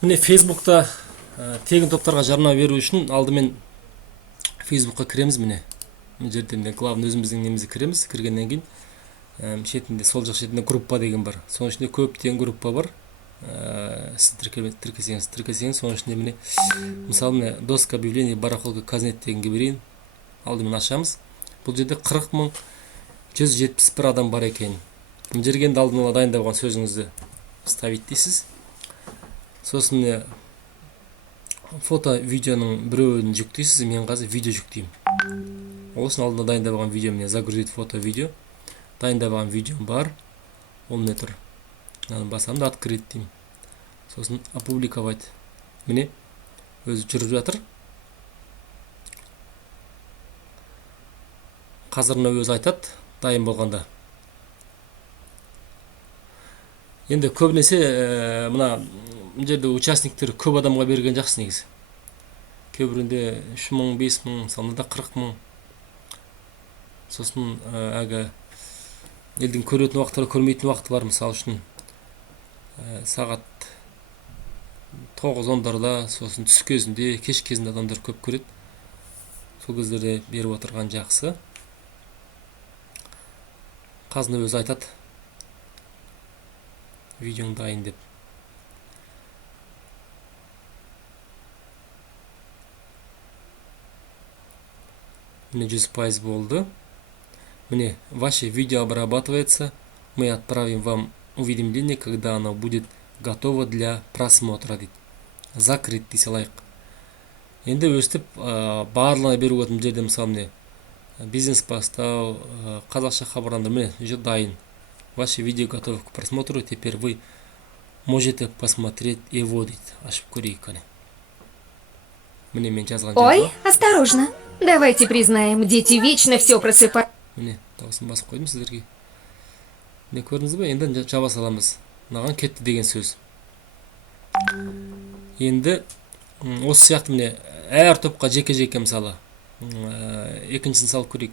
Міне Facebook'та тегін топтарға жарнама беру үшін алдымен Facebook'қа кіреміз. Міне мына жерден главный өзіміздің немізге кіреміз. Кіргеннен кейін шетінде сол жақ шетінде группа деген бар. Соның ішінде көптеген группа бар. Сіз тіркесеңіз соның ішінде міне мысалы міне доска объявлений барахолка казнет дегенге берейін. Алдымен ашамыз. Бұл жерде 40.171 адам бар екен. Мына жерге енді алдын ала дайындап алған сөзіңізді вставить дейсіз. Сосын міне фото видеоның біреуін жүктейсіз. Мен қазір видео жүктеймін. Осын алдында дайындап алған видео, міне загрузить фото видео. Дайындап алған видеом бар. Ол міне тұр. Басамды открыть деймін. Сосын опубликовать. Міне өзі жүріп жатыр. Қазір өзі айтады дайын болғанда. Енді көбінесе мына жерде участниктер көп адамға берген жақсы негізі. Кейбірінде 3.000, 5.000, сонда 40.000. Сосын әлгі елдің көретін уақыттары, көрмейтін уақыты бар. Мысалы үшін сағат 9-10-дарда, сосын түс кезінде, кеш кезінде адамдар көп көреді. Сол кездерде беріп отырған жақсы. Қазір өзі айтады видеоң дайын деп. Міне 100% болды. Міне, ваше видео обрабатывается. Мы отправим вам уведомление, когда оно будет готово для просмотра дейді. Закрыть дей салайық. Енді өстіп барлығына беруге өтім жерде мысалы міне бизнес бастау, қазақша хабарландыру, міне дайын. Ваше видео готово к просмотру, теперь вы можете посмотреть его дейді. Ашып көрейік қане. Міне мен жазған жазба. Ой, осторожно. Давайте признаем, дети вечно все просыпают. Міне дауысын басып қойдым сіздерге. Міне көрдіңіз бе? Енді жаба саламыз. Мынаған кетті деген сөз. Енді осы сияқты міне әр топқа жеке-жеке мысалы екіншісін салып көрейік.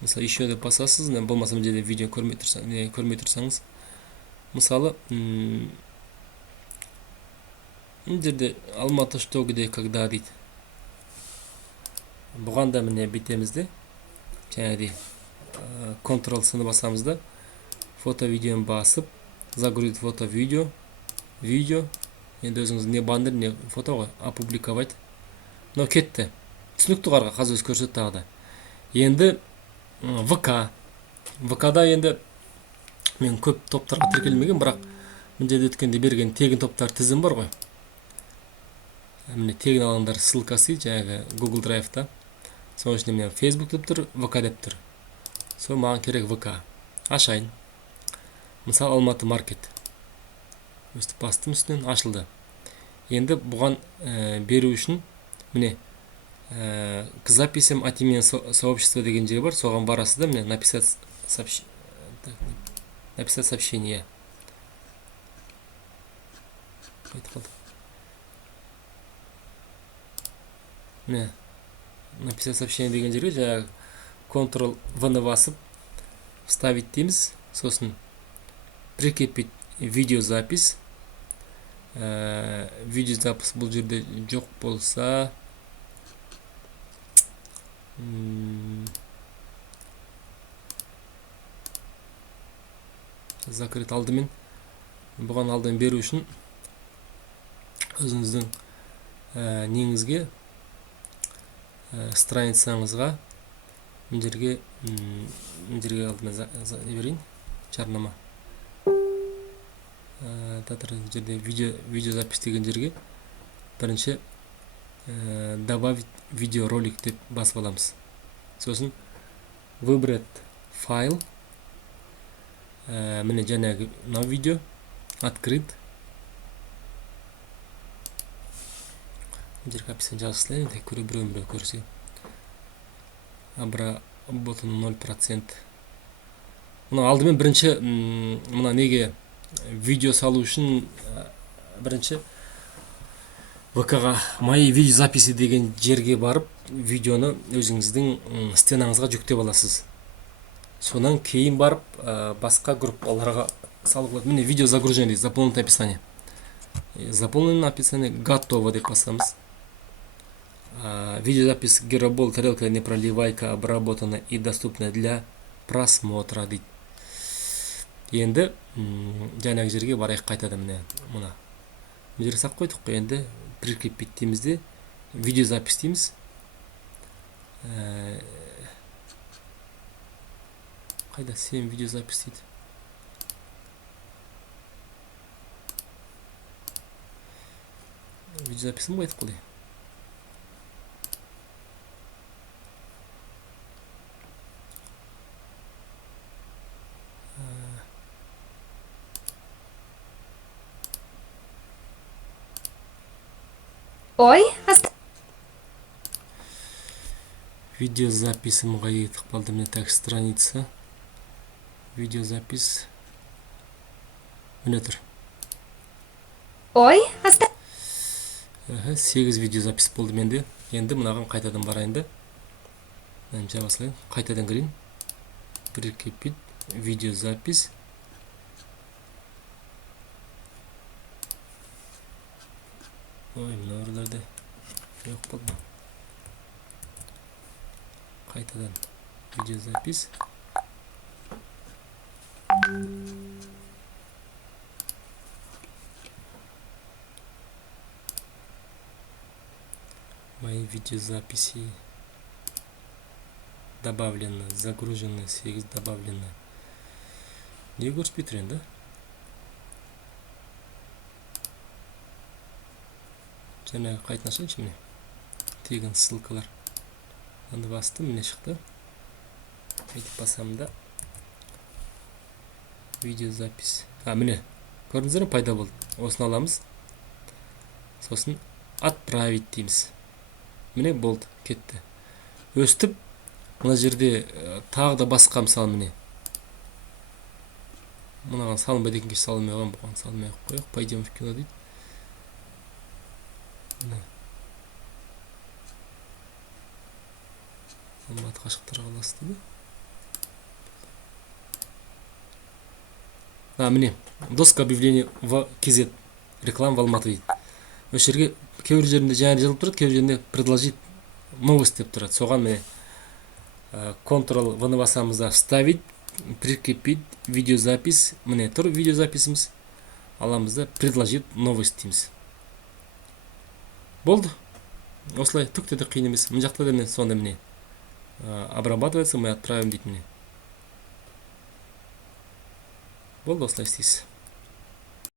Мысалы еще деп басасыз, болмаса мына жерде видео көрмей тұрсаңыз. Мысалы мына жерде Алматы что где когда дейді. Бұған да міне бетемізде жаңағыдай Ctrl сыны басамыз да фото видеоны басып загрузить фото видео. Енді өзіңіз не баннер, не фото ғой, опубликовать. Мынау кетті. Түсінікті қарға қазір өз көрсетті тағы да. Енді ВК-да енді мен көп топтарға тіркелмеген, бірақ мына жерде өткенде берген тегін топтар тізім бар ғой. Міне тегін алғандар ссылкасы жаңағы Google Drive-та. Соның ішінде мен Facebook деп тұр, ВК деп тұр. Сол маған керек ВК. Ашайын. Мысалы Алматы маркет. Өстіп бастым, үстінен ашылды. Енді бұған беру үшін міне к записям от имени сообщества деген жері бар. Соған барасыз да, міне написать сообщение. Міне написать сообщение деген жерге жаңағы Ctrl-V-ны басып вставить дейміз. Сосын прикрепить видеозапись. Видеозапись бұл жерде жоқ болса закрыть алдымен. Бұған алдын беру үшін өзіңіздің неңізге страницаңызға мына жерге алдымен берейін жарнама. Жерде видеозапись деген жерге бірінші добавить видеоролик деп басып аламыз. Сосын выбрать файл. Міне жаңағы мына видео открыт. Жерге описание жазғысылайын, көре біреу көрсе. Обработан 0%. Мұны алдымен бірінші мұна неге видео салу үшін бірінші ВК-ға мои видеозаписи деген жерге барып видеоны өзіңіздің стенаңызға жүктеп аласыз. Сонан кейін барып басқа группаларға салып. Міне видео загружение, заполнить описание. заполнено описание готово деп басамыз. Видеозапись Геробол тарелка непроливайка обработана и доступна для просмотра дейді. Енді жаңағы жерге барайық қайтадан. Мына жерге сақ қойдық қой. Енді прикрепить дейміз де видеозапись дейміз. Қайда 7 видеозапись дейді. Видеозаписім қойдық қой. Ой, Видеозаписімға етіп қалды. Міне так страница. Видеозапись. Міне тұр. Ой, 8 видеозапись болды менде. Енді мынаған қайтадан барайын да. Мен жабасылайын. Қайтадан кірейін. Прикрепить видеозапись. Ой, мына өрлерде жоқ болды. Қайтадан видеозапись. Мои видеозаписи добавлено, загружено, 8 добавлено. Не көрсетпей тұр енді. Жаңағы қайтын ашайыншы міне. Тегін ссылкалар. Анды бастым, міне шықты. Айтып басам да. Видеозапись. Міне. Көрдіңіздер ме, пайда болды. Осыны аламыз. Сосын отправить дейміз. Міне болды, кетті. Өстіп, мына жерде тағы да басқа мысалы міне. Мынаған салынбайды екен, кеш салынмай қойған, бұған салынмай қойық. Пойдем в кино дейді. Алматы Қашықтар қаласы дейді. Міне, доска объявление в КЗ. Реклама в Алматы дейді. Осы жерге кейбір жерінде жаңа жазылып тұрады, кейбір жерінде предложить новость деп тұрады. Соған міне Ctrl-V басамыз да вставить, прикрепить видеозапись. Міне тұр видеозаписіміз. Аламыз да предложить новость дейміз. Болды. Осылай түкте де қиын емес. Мына жақта да міне сонда міне обрабатывается, мы отправим дейді міне. Болды, осылай істейсіз.